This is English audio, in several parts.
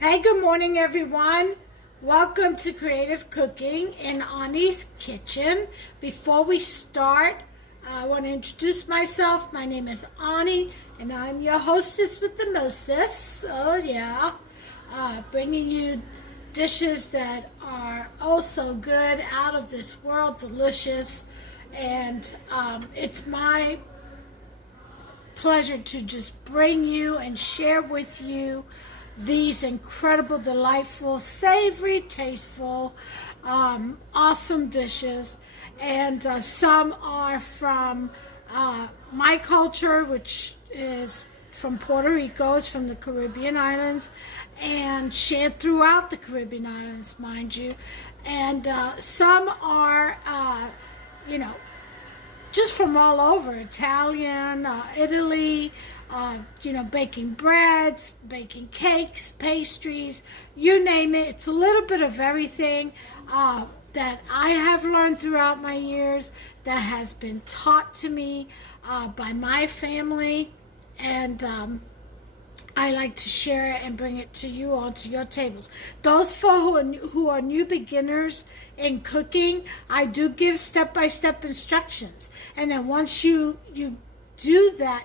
Hey, good morning, everyone. Welcome to Creative Cooking in Ani's Kitchen. Before we start, I want to introduce myself. My name is Ani, and I'm your hostess with the mostest. Oh, yeah. Bringing you dishes that are oh so good, out of this world, delicious. And it's my pleasure to just bring you and share with you these incredible, delightful, savory, tasteful, awesome dishes. And some are from my culture, which is from Puerto Rico, it's from the Caribbean islands, and shared throughout the Caribbean islands, mind you. And some are, you know, just from all over, Italian, Italy, baking breads, baking cakes, pastries, you name it. It's a little bit of everything that I have learned throughout my years, that has been taught to me by my family, and I like to share it and bring it to you onto your tables. Those who are new beginners in cooking, I do give step-by-step instructions. And then once you do that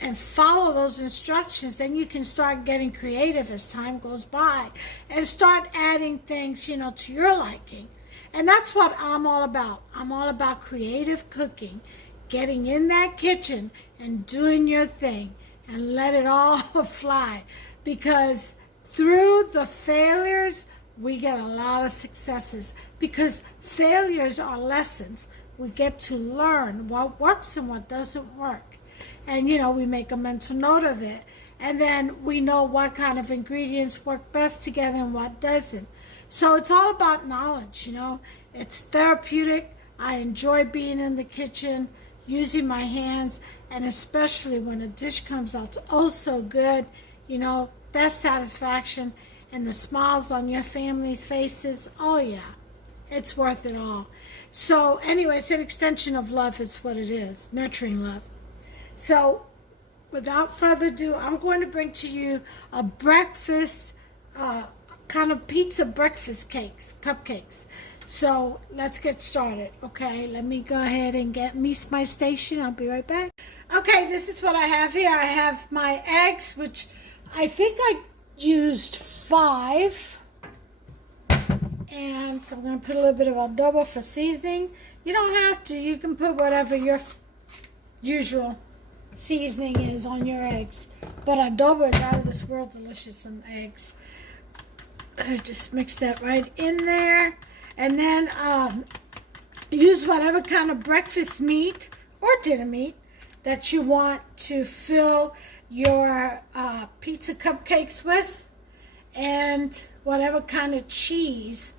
and follow those instructions, then you can start getting creative as time goes by and start adding things, to your liking. And that's what I'm all about. I'm all about creative cooking, getting in that kitchen and doing your thing. And let it all fly, because through the failures we get a lot of successes, because failures are lessons. We get to learn what works and what doesn't work, and we make a mental note of it, and then we know what kind of ingredients work best together and what doesn't. So it's all about knowledge. It's therapeutic. I enjoy being in the kitchen, using my hands, and especially when a dish comes out oh so good, that satisfaction and the smiles on your family's faces, oh yeah, it's worth it all. So anyway, it's an extension of love. It's what it is, nurturing love. So without further ado, I'm going to bring to you a breakfast, kind of pizza breakfast cakes, cupcakes. So let's get started, okay? Let me go ahead and get my station. I'll be right back. Okay, this is what I have here. I have my eggs, which I think I used 5. And so I'm going to put a little bit of adobo for seasoning. You don't have to. You can put whatever your usual seasoning is on your eggs. But adobo is out of this world delicious on eggs. Just mix that right in there. And then use whatever kind of breakfast meat or dinner meat that you want to fill your pizza cupcakes with, and whatever kind of cheese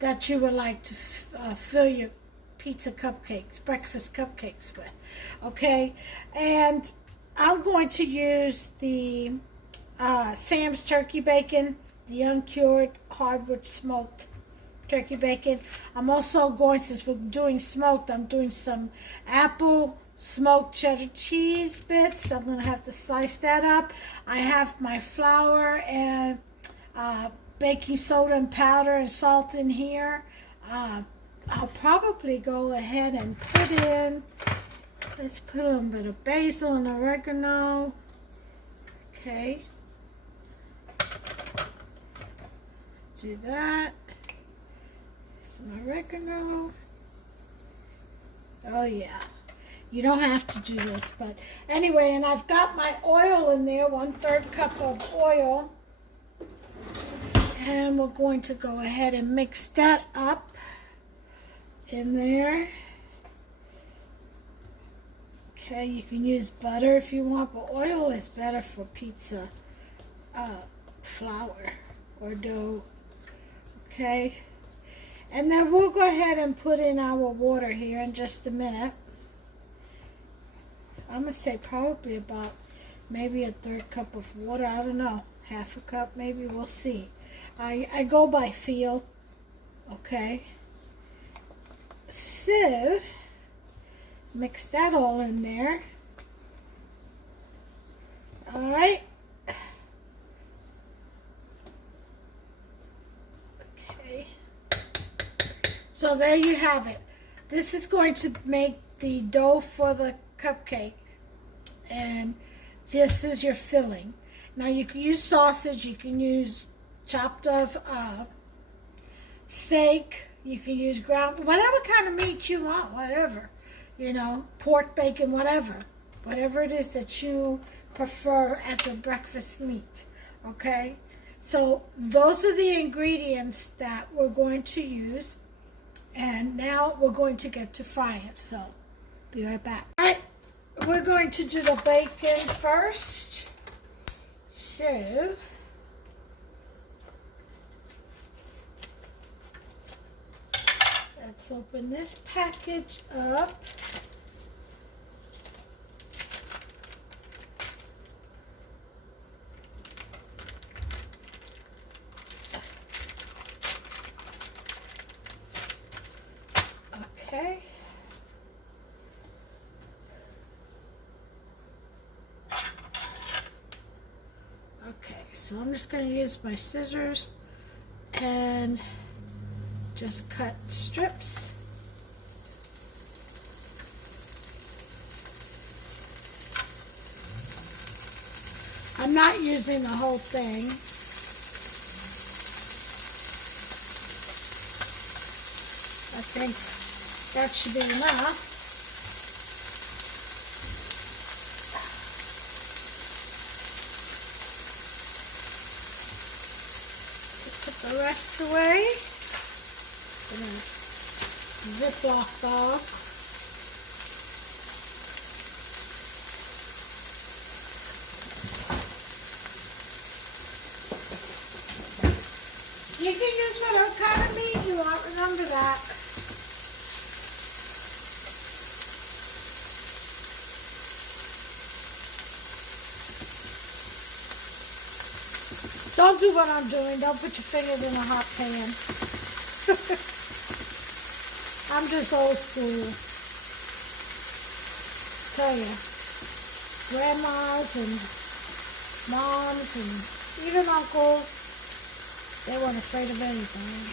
that you would like to fill your pizza cupcakes, breakfast cupcakes with. Okay, and I'm going to use the Sam's turkey bacon, the uncured hardwood smoked turkey bacon. I'm also going, since we're doing smoked, I'm doing some apple smoked cheddar cheese bits. I'm going to have to slice that up. I have my flour and baking soda and powder and salt in here. I'll probably go ahead and put in, let's put a little bit of basil and oregano. Okay. Do that. Some oregano. Oh yeah, you don't have to do this, but anyway, and I've got my oil in there, 1/3 cup of oil, and we're going to go ahead and mix that up in there. Okay, you can use butter if you want, but oil is better for pizza flour or dough. Okay. And then we'll go ahead and put in our water here in just a minute. I'm going to say probably about maybe 1/3 cup of water. I don't know. 1/2 cup maybe. We'll see. I go by feel. Okay. So, mix that all in there. Alright. So there you have it. This is going to make the dough for the cupcake. And this is your filling. Now you can use sausage, you can use chopped up steak, you can use ground, whatever kind of meat you want, whatever. You know, pork, bacon, whatever. Whatever it is that you prefer as a breakfast meat. Okay? So those are the ingredients that we're going to use. And now we're going to get to fry it. So be right back. All right. We're going to do the bacon first. So let's open this package up. Okay. Okay, so I'm just going to use my scissors and just cut strips. I'm not using the whole thing. I think that should be enough. Put the rest away. In a Ziploc bag. You can use whatever kind of meat you want, remember that. Don't do what I'm doing. Don't put your fingers in a hot pan. I'm just old school. Tell you, grandmas and moms and even uncles, they weren't afraid of anything.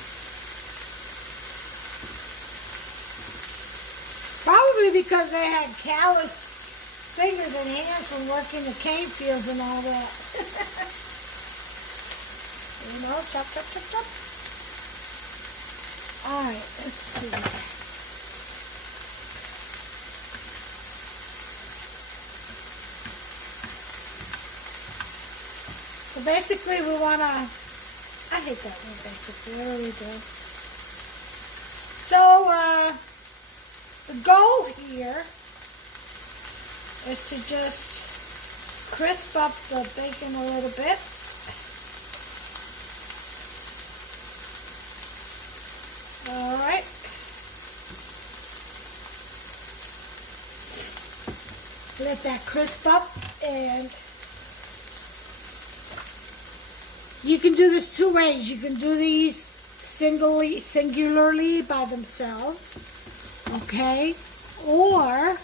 Probably because they had callous fingers and hands from working the cane fields and all that. You know, chop, chop, chop, chop. All right, let's see. So basically we want to, I hate that word basically, I really do. So the goal here is to just crisp up the bacon a little bit. All right. Let that crisp up, and you can do this two ways. You can do these singularly by themselves, okay? Or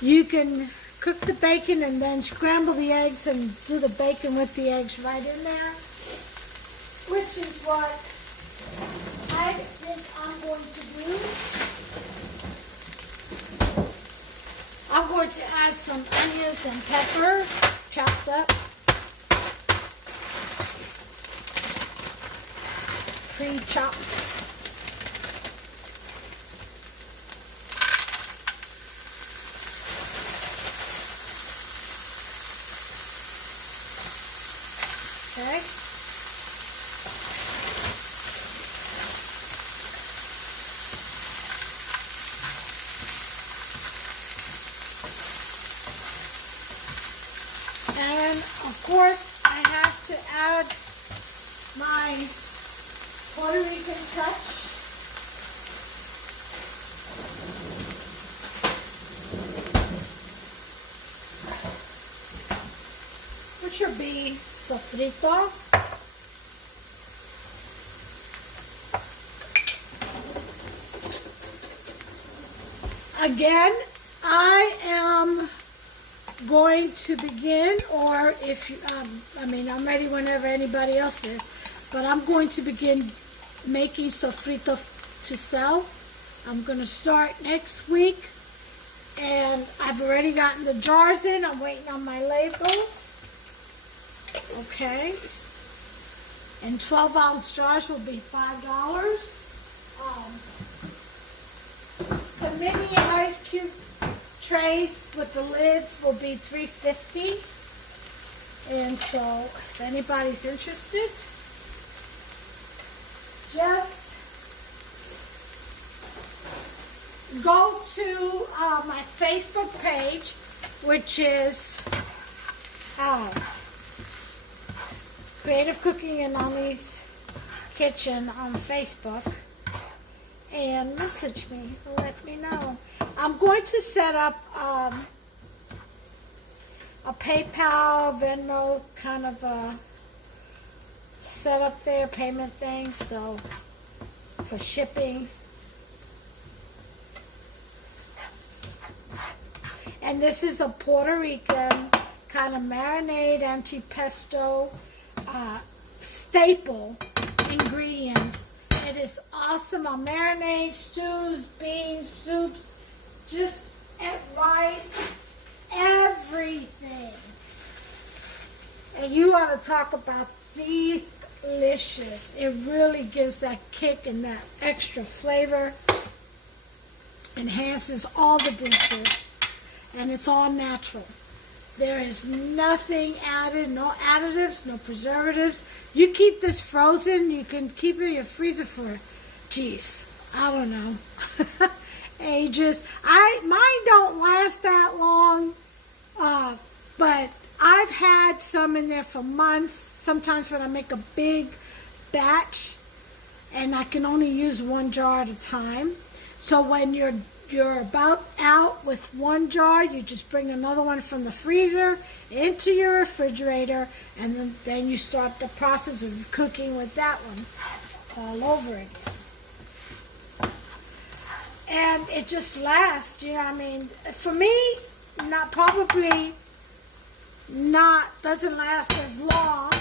you can cook the bacon and then scramble the eggs and do the bacon with the eggs right in there, which is what I think I'm going to do. I'm going to add some onions and pepper, chopped up. Pre-chopped. Okay. And of course, I have to add my Puerto Rican touch. Which would be sofrito. Again, I am going to begin, or if you, I'm ready whenever anybody else is, but I'm going to begin making sofrito to sell. I'm going to start next week. And I've already gotten the jars in. I'm waiting on my labels. Okay. And 12-ounce jars will be $5. The mini ice cube trays with the lids will be $3.50. And so, if anybody's interested, just go to my Facebook page, which is Creative Cooking in Ani's Kitchen on Facebook, and message me. Let me know. I'm going to set up a PayPal, Venmo kind of a setup there, payment thing, so for shipping. And this is a Puerto Rican kind of marinade anti-pesto staple ingredients. It is awesome on marinade, stews, beans, soups, just rice, everything. And you want to talk about delicious. It really gives that kick and that extra flavor. Enhances all the dishes. And it's all natural. There is nothing added, no additives, no preservatives. You keep this frozen, you can keep it in your freezer for, geez, I don't know, ages. Mine don't last that long, but I've had some in there for months. Sometimes when I make a big batch, and I can only use one jar at a time. So when you're about out with one jar, you just bring another one from the freezer into your refrigerator, and then you start the process of cooking with that one all over again. And it just lasts, you know what I mean? For me, doesn't last as long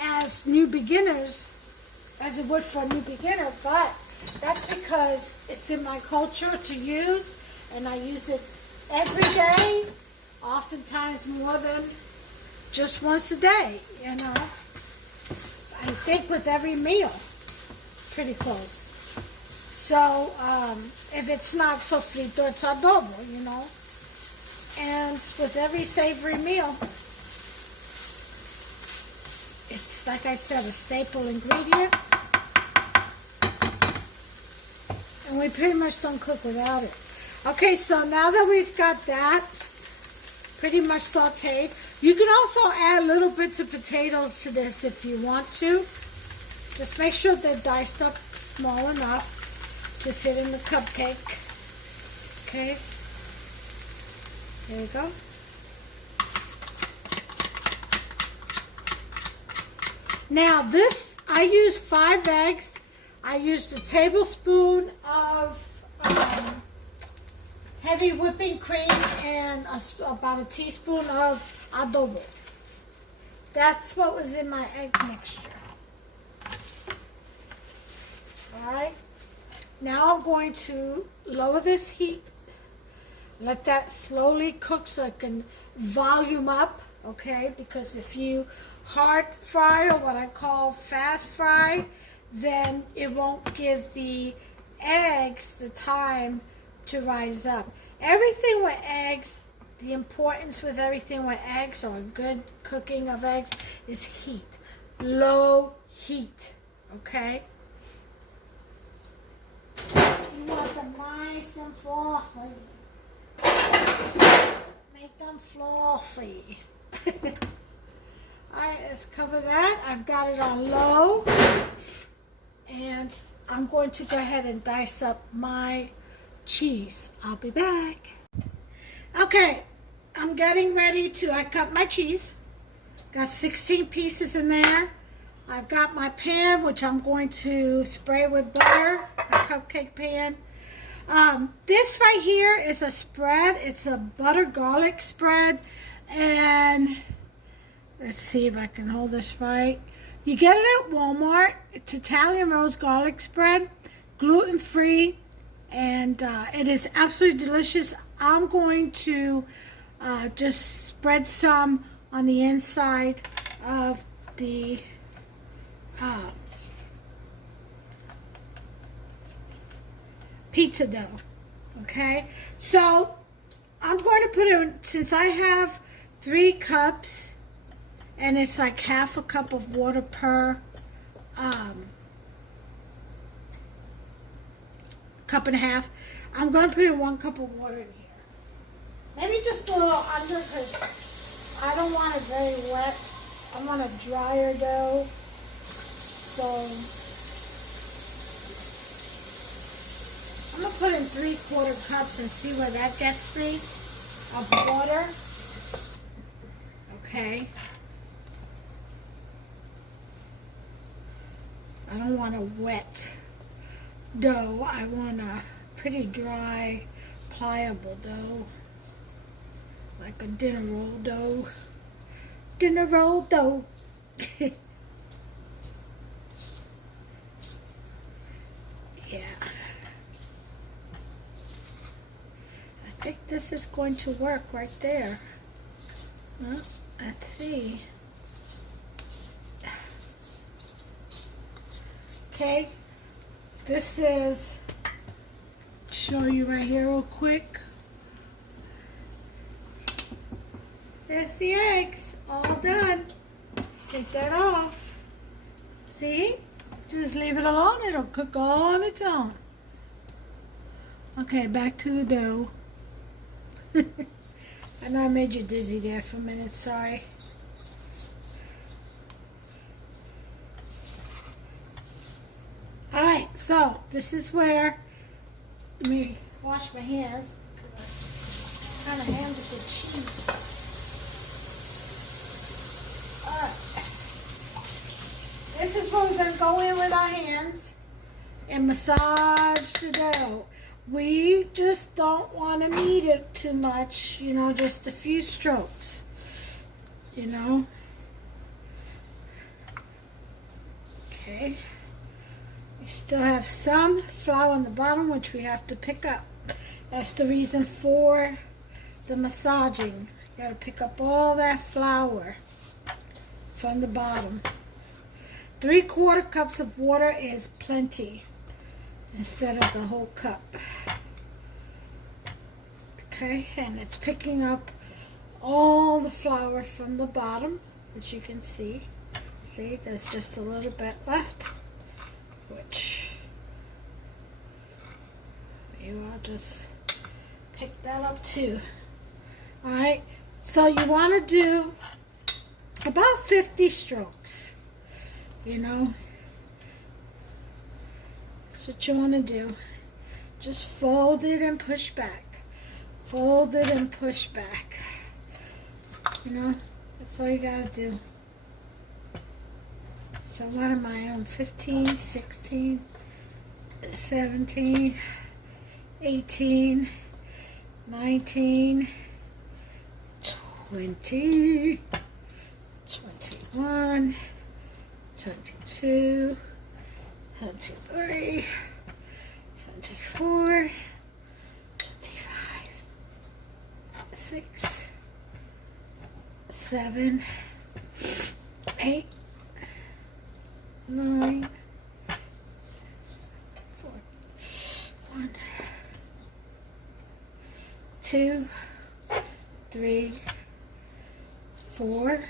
as new beginners, as it would for a new beginner, but that's because it's in my culture to use, and I use it every day, oftentimes more than just once a day, you know. I think with every meal, pretty close. So, if it's not sofrito, it's adobo, you know. And with every savory meal, it's, like I said, a staple ingredient. And we pretty much don't cook without it. Okay, so now that we've got that pretty much sauteed, you can also add little bits of potatoes to this if you want to. Just make sure they're diced up small enough to fit in the cupcake. Okay, there you go. Now this, I use 5 eggs. I used a tablespoon of heavy whipping cream and about a teaspoon of adobo. That's what was in my egg mixture. Alright. Now I'm going to lower this heat. Let that slowly cook so it can volume up. Okay, because if you hard fry, or what I call fast fry, then it won't give the eggs the time to rise up. Everything with eggs, the importance with everything with eggs, or good cooking of eggs, is heat. Low heat, okay? You want them nice and fluffy. Make them fluffy. Alright, let's cover that. I've got it on low. And I'm going to go ahead and dice up my cheese. I'll be back. Okay, I'm getting ready to, I cut my cheese. Got 16 pieces in there. I've got my pan, which I'm going to spray with butter, a cupcake pan. This right here is a spread. It's a butter garlic spread. And let's see if I can hold this right. You get it at Walmart. It's Italian rose garlic spread, gluten-free, and it is absolutely delicious. I'm going to just spread some on the inside of the pizza dough. Okay, so I'm going to put in, since I have 3 cups and it's like half a cup of water per cup and a half, I'm going to put in 1 cup of water in here. Maybe just a little under, because I don't want it very wet. I want a drier dough. So I'm going to put in 3/4 cups and see where that gets me of water. Okay. I don't want a wet dough. I want a pretty dry, pliable dough. Like a dinner roll dough. Dinner roll dough. Yeah. I think this is going to work right there. Well, let's see. Okay, this is, show you right here real quick. There's the eggs, all done. Take that off. See? Just leave it alone, it'll cook all on its own. Okay, back to the dough. I know I made you dizzy there for a minute, sorry. Alright, so this is where, let me wash my hands, because I kind of handled the cheese. Alright, this is where we're going to go in with our hands and massage the dough. We just don't want to knead it too much, you know, just a few strokes, you know. Okay. We still have some flour on the bottom, which we have to pick up. That's the reason for the massaging. You got to pick up all that flour from the bottom. 3/4 cups of water is plenty instead of the whole cup. Okay, and it's picking up all the flour from the bottom, as you can see. See, there's just a little bit left, which you will just pick that up too. Alright, so you want to do about 50 strokes, you know. That's what you want to do. Just fold it and push back. Fold it and push back. You know, that's all you gotta do. So what am I on? 15, 16, 17, 18, 19, 20, 21, 22, 23, 24, 6, 7, 8, 9, 4, 1, 2, 3, 4,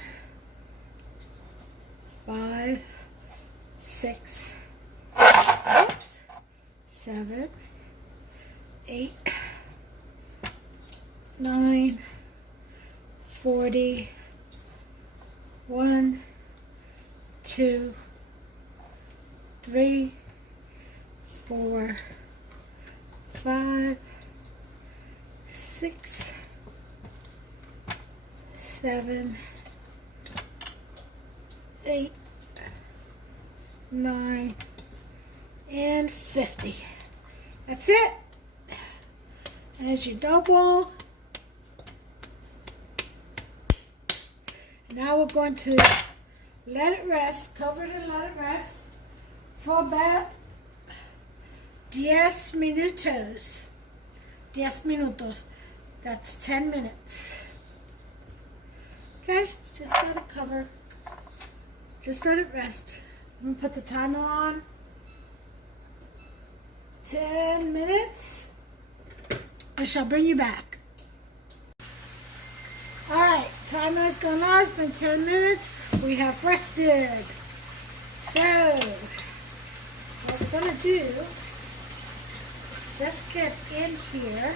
5, 6, oops, 7, 8, 9, 40, 1, 2, 3, 4, 5, 6, 7, 8, 9, and 50. That's it. There's your dough ball. Now we're going to let it rest, cover it and let it rest for about 10 minutos. 10 minutos. That's 10 minutes. Okay, just let it cover. Just let it rest. I'm gonna put the timer on. 10 minutes. I shall bring you back. Alright, timer has gone on. It's been 10 minutes. We have rested. So, what we're going to do is let's get in here.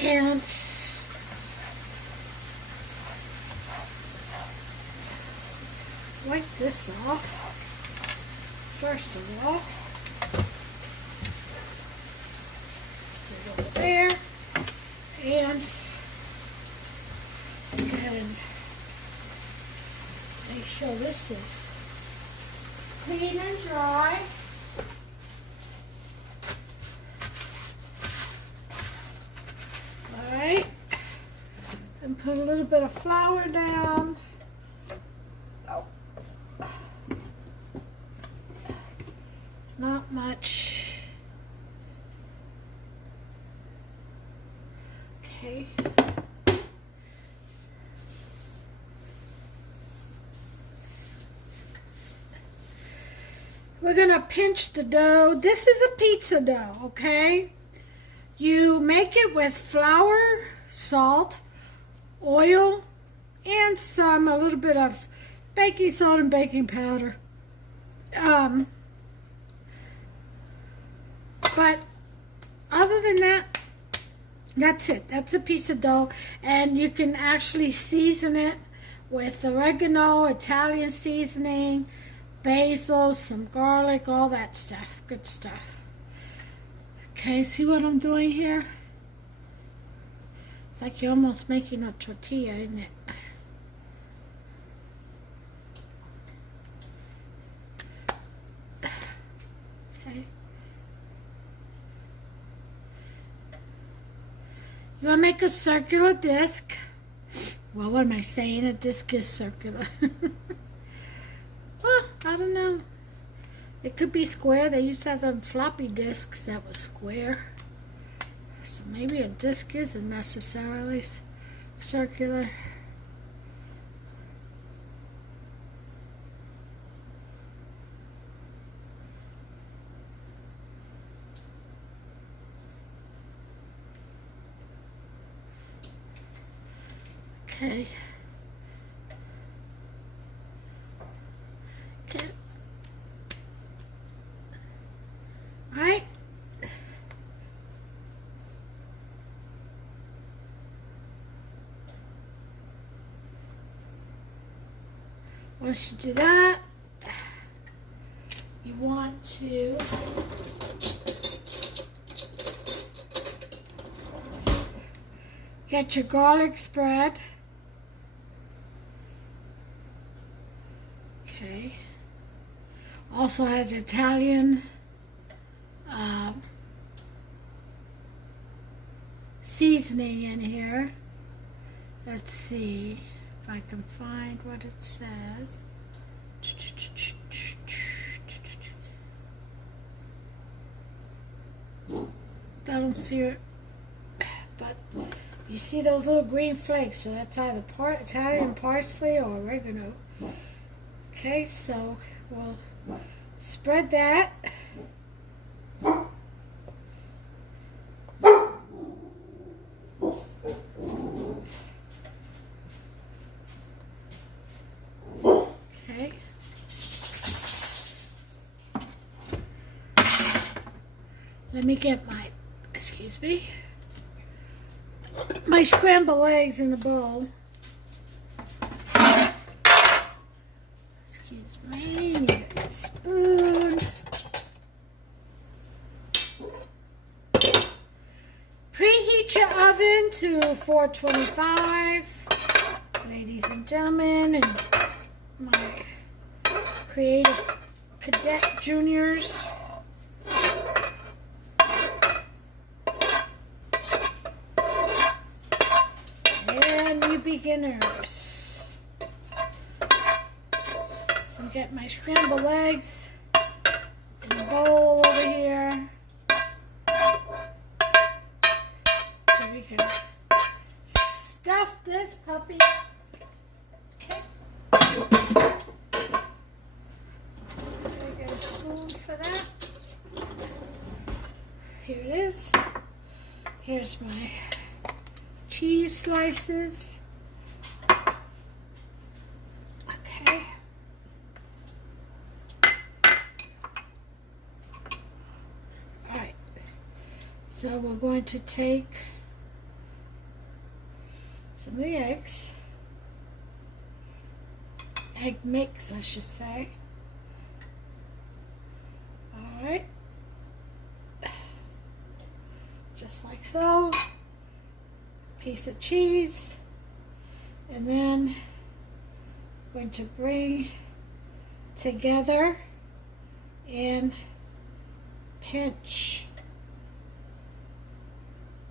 And wipe this off. First of all, put it over there, and make sure this is clean and dry. All right, and put a little bit of flour down. Not much. Okay. We're gonna pinch the dough. This is a pizza dough, okay? You make it with flour, salt, oil, and a little bit of baking soda and baking powder. But other than that, that's it. That's a piece of dough. And you can actually season it with oregano, Italian seasoning, basil, some garlic, all that stuff. Good stuff. Okay, see what I'm doing here? It's like you're almost making a tortilla, isn't it? Okay. You want to make a circular disc. Well, what am I saying? A disc is circular. Well, I don't know. It could be square. They used to have them floppy disks that was square. So maybe a disc isn't necessarily circular. Okay. Okay. All right. Once you do that, you want to get your garlic spread. Okay. Also has Italian seasoning in here. Let's see if I can find what it says. I don't see it, but you see those little green flakes, so that's either Italian parsley or oregano. Okay, so we'll spread that. Okay. Let me get my, excuse me, my scrambled eggs in the bowl. Excuse me, need a spoon. Preheat your oven to 425. Ladies and gentlemen, and my creative cadet juniors. Yeah. beginners. So I get my scrambled eggs in a bowl over here. There we go. Stuff this puppy. Okay. Get a spoon for that. Here it is. Here's my cheese slices. Okay. Alright. So we're going to take some of the eggs. Egg mix, I should say. Alright. Just like so. Piece of cheese. And then I'm going to bring together and pinch.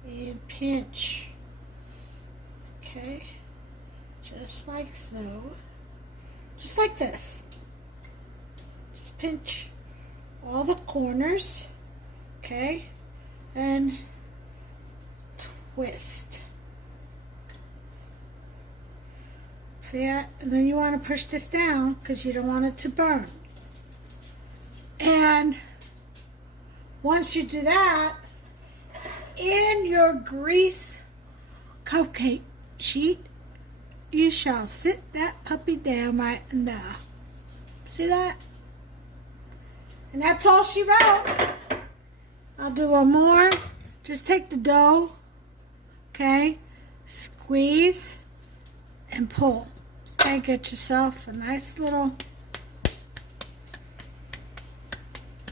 And pinch. Okay. Just like so. Just like this. Just pinch all the corners. Okay. And twist. See that? And then you want to push this down because you don't want it to burn. And once you do that, in your grease cupcake sheet, you shall sit that puppy down right in there. See that? And that's all she wrote. I'll do one more. Just take the dough, okay, squeeze and pull. Okay, get yourself a nice little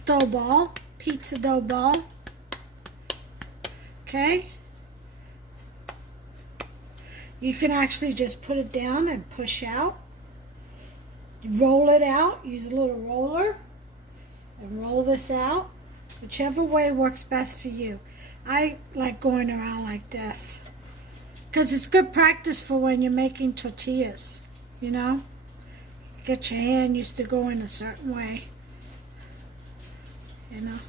dough ball, pizza dough ball. Okay. You can actually just put it down and push out. Roll it out. Use a little roller and roll this out. Whichever way works best for you. I like going around like this because it's good practice for when you're making tortillas, you know. Get your hand used to going a certain way, you know.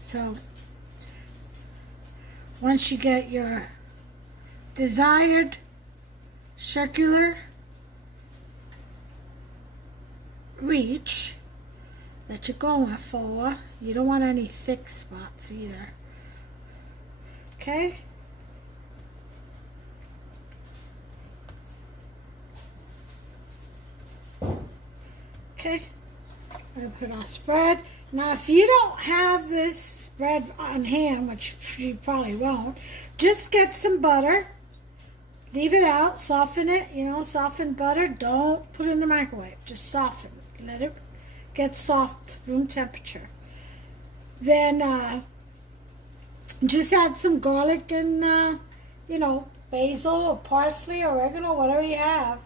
So once you get your desired circular reach that you're going for, you don't want any thick spots either. Okay? Okay. I'm going to put our spread. Now, if you don't have this spread on hand, which you probably won't, just get some butter. Leave it out. Soften it. You know, soften butter. Don't put it in the microwave. Just soften. Let it get soft, room temperature. Then just add some garlic and, you know, basil or parsley or oregano, whatever you have.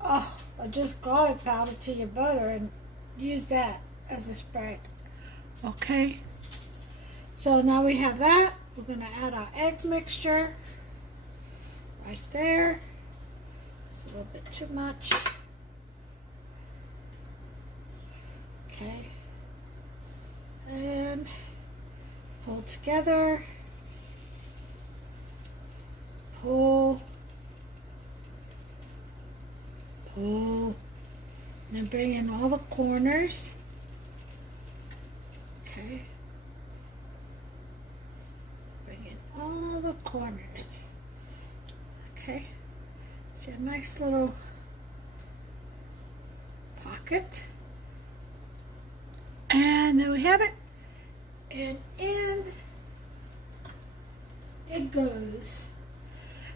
Oh, or just garlic powder to your butter and use that as a spread. Okay? So now we have that. We're going to add our egg mixture right there. It's a little bit too much. Okay. And pull together. Pull. Pull. And then bring in all the corners. Okay. Bring in all the corners. Okay. So a nice little pocket. And then we have it. And in it goes.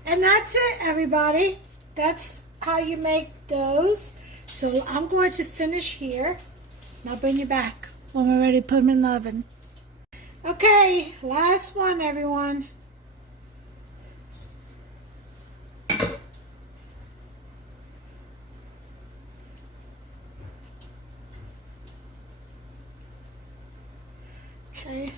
And that's it, everybody. That's how you make those. So I'm going to finish here. And I'll bring you back when we're ready to put them in the oven. Okay, last one, everyone. Okay.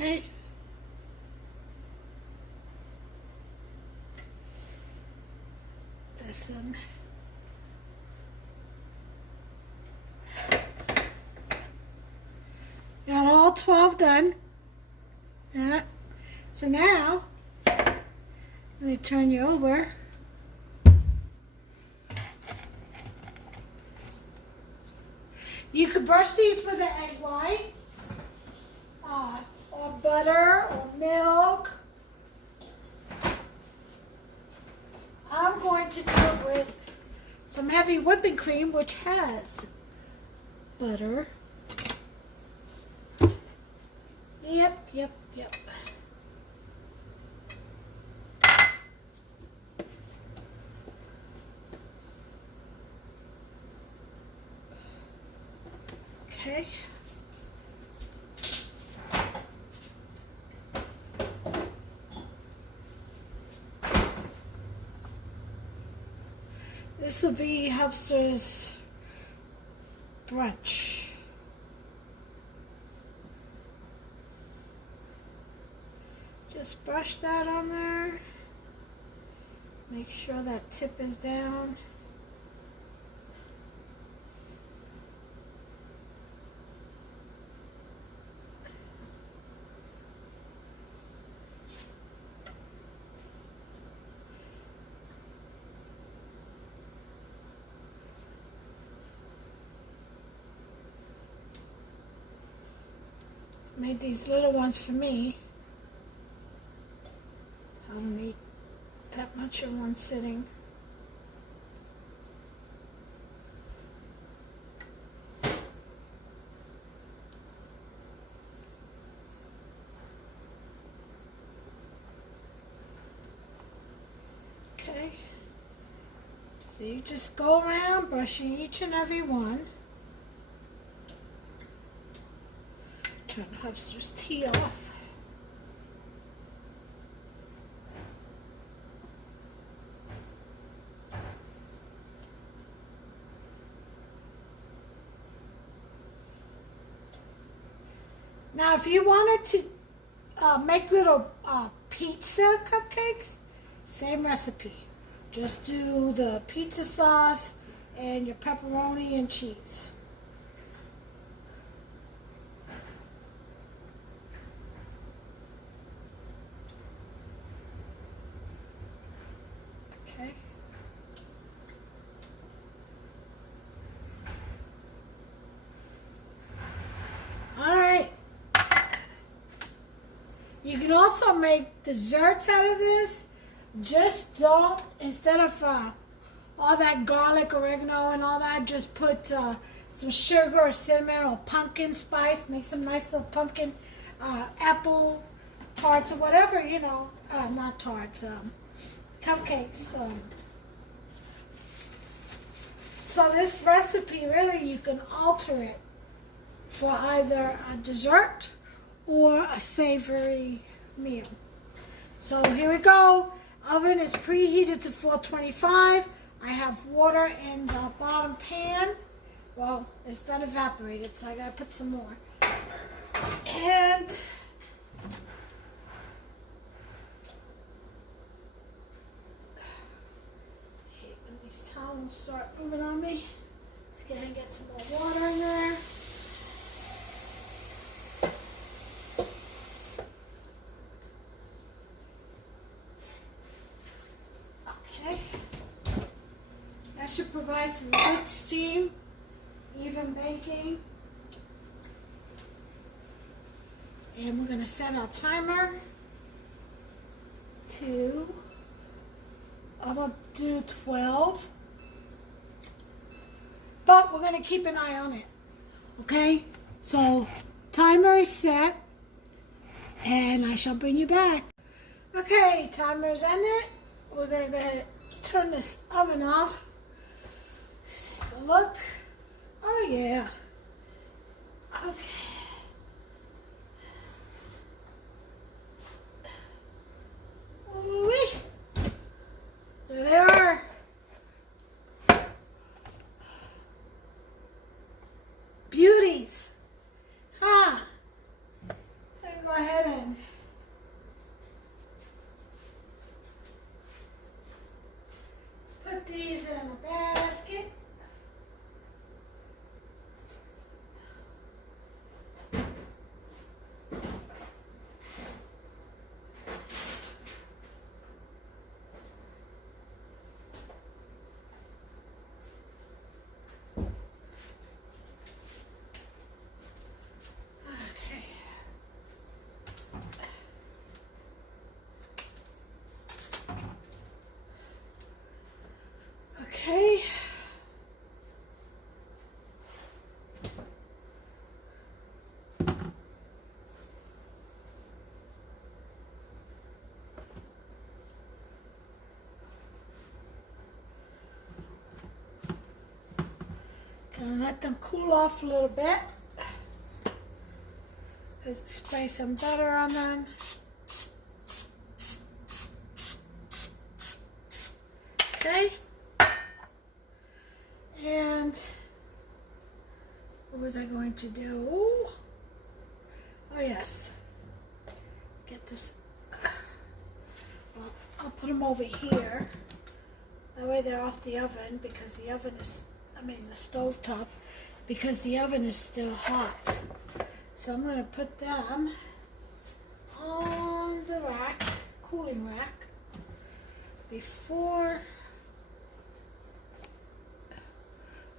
Okay. This one. Got all 12 done. Yeah. So now, let me turn you over. You could brush these with an egg white, or butter, or milk. I'm going to do it with some heavy whipping cream, which has butter. Yep. Okay. This will be Hubster's brunch. Just brush that on there. Make sure that tip is down. Made these little ones for me. I don't eat that much in one sitting. Okay. So you just go around brushing each and every one. Turn Hubster's tea off. Now, if you wanted to make little pizza cupcakes, same recipe. Just do the pizza sauce and your pepperoni and cheese. Okay. All right. You can also make desserts out of this. Just don't, instead of all that garlic, oregano, and all that, just put some sugar or cinnamon or pumpkin spice. Make some nice little pumpkin apple tarts or whatever, you know. Not tarts, cupcakes. So this recipe, really, you can alter it for either a dessert or a savory meal. So here we go. Oven is preheated to 425. I have water in the bottom pan. Well, it's done evaporated, so I gotta put some more. And when these towels start moving on me, let's go ahead and get some more water in there. Should provide some good steam, even baking. And we're going to set our timer to, I'm going to do 12. But we're going to keep an eye on it. Okay? So, timer is set. And I shall bring you back. Okay, timer is ended. We're going to go ahead and turn this oven off. Look. Oh yeah. Okay. Ooh-wee. There they are. Beauties. Huh. I'm gonna go ahead and And let them cool off a little bit. Let's spray some butter on them. Okay. And what was I going to do? Oh yes. Get this. Well, I'll put them over here. That way they're off the oven because the oven is, the stove top, because the oven is still hot. So I'm going to put them on the rack, cooling rack, before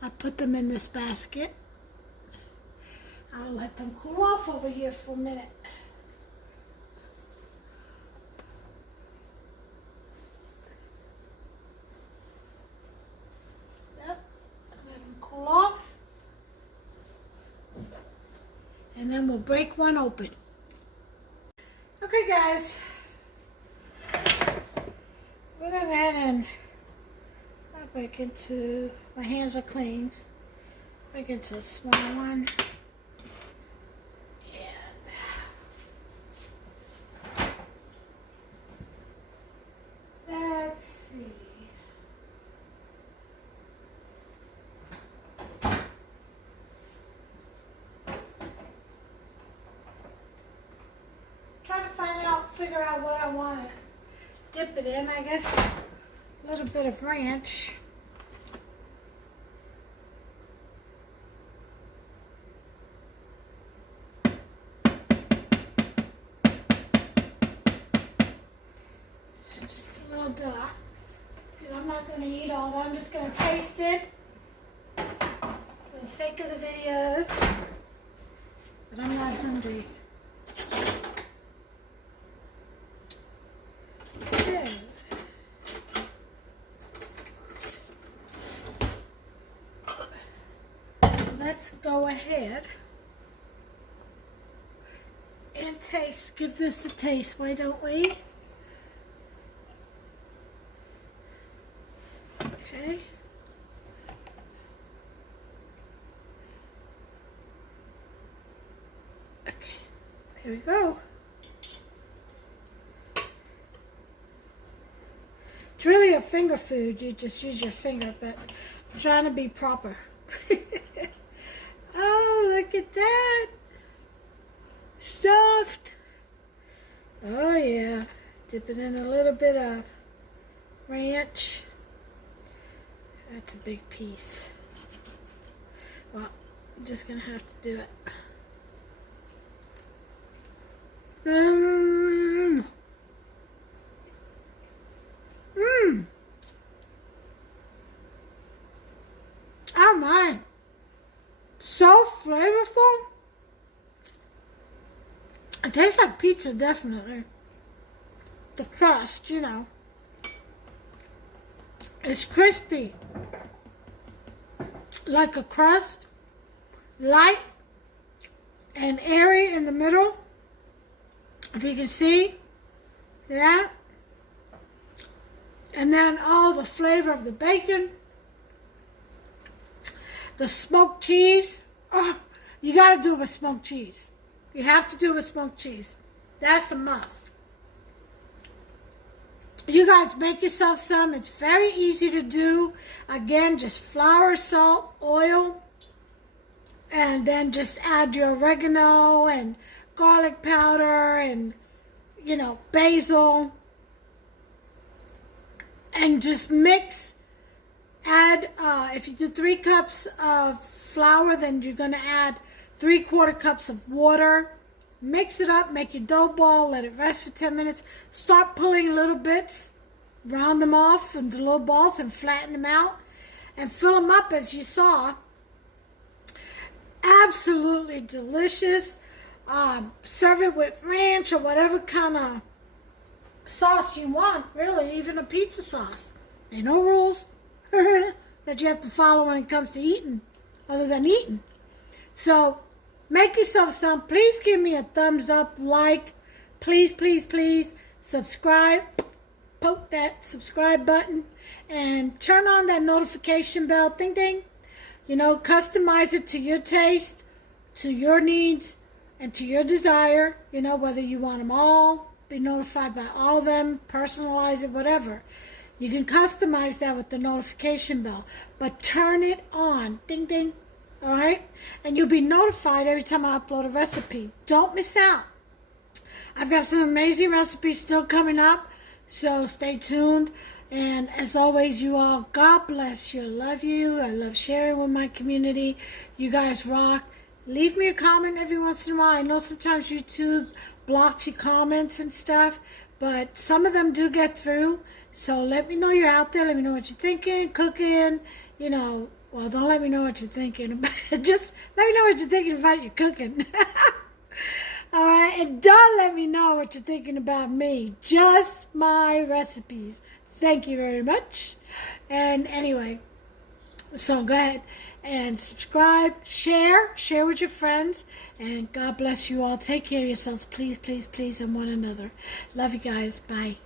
I put them in this basket. I'll let them cool off over here for a minute. Yep, let them cool off. And then we'll break one open. Okay guys, we're going to go ahead and break into, my hands are clean, break into a small one. And let's see. Figure out what I want to dip it in. I guess a little bit of ranch. Just a little dot. I'm not going to eat all that. I'm just going to taste it for the sake of the video. But I'm not hungry. Let's go ahead and taste, give this a taste, why don't we? Okay. Okay, here we go. It's really a finger food, you just use your finger, but I'm trying to be proper. Oh, look at that. Stuffed. Oh, yeah. Dip it in a little bit of ranch. That's a big piece. Well, I'm just going to have to do it. Oh, my. So flavorful. It tastes like pizza, definitely. The crust, you know. It's crispy. Like a crust. Light and airy in the middle. If you can see that. And then all the flavor of the bacon. The smoked cheese. Oh, you got to do it with smoked cheese. You have to do it with smoked cheese. That's a must. You guys make yourself some. It's very easy to do. Again, just flour, salt, oil. And then just add your oregano and garlic powder and, you know, basil. And just mix. Add, if you do 3 cups of flour, then you're going to add 3/4 cups of water. Mix it up, make your dough ball, let it rest for 10 minutes. Start pulling little bits, round them off into little balls and flatten them out. And fill them up as you saw. Absolutely delicious. Serve it with ranch or whatever kind of sauce you want, really, even a pizza sauce. There are no rules that you have to follow when it comes to eating, other than eating. So, make yourself some. Please give me a thumbs up, like. Please, please, please. Subscribe. Poke that subscribe button. And turn on that notification bell. Ding, ding. customize it to your taste, to your needs, and to your desire, whether you want them all, be notified by all of them, personalize it, whatever. You can customize that with the notification bell, but turn it on. Ding, ding. All right? And you'll be notified every time I upload a recipe. Don't miss out. I've got some amazing recipes still coming up, so stay tuned. And as always, you all, God bless you. I love you. I love sharing with my community. You guys rock. Leave me a comment every once in a while. I know sometimes YouTube blocks your comments and stuff, but some of them do get through. So let me know you're out there. Let me know what you're thinking, cooking, Well, don't let me know what you're thinking. Just let me know what you're thinking about your cooking. All right? And don't let me know what you're thinking about me. Just my recipes. Thank you very much. And anyway, so go ahead and subscribe, share with your friends. And God bless you all. Take care of yourselves, please, please, please, and one another. Love you guys. Bye.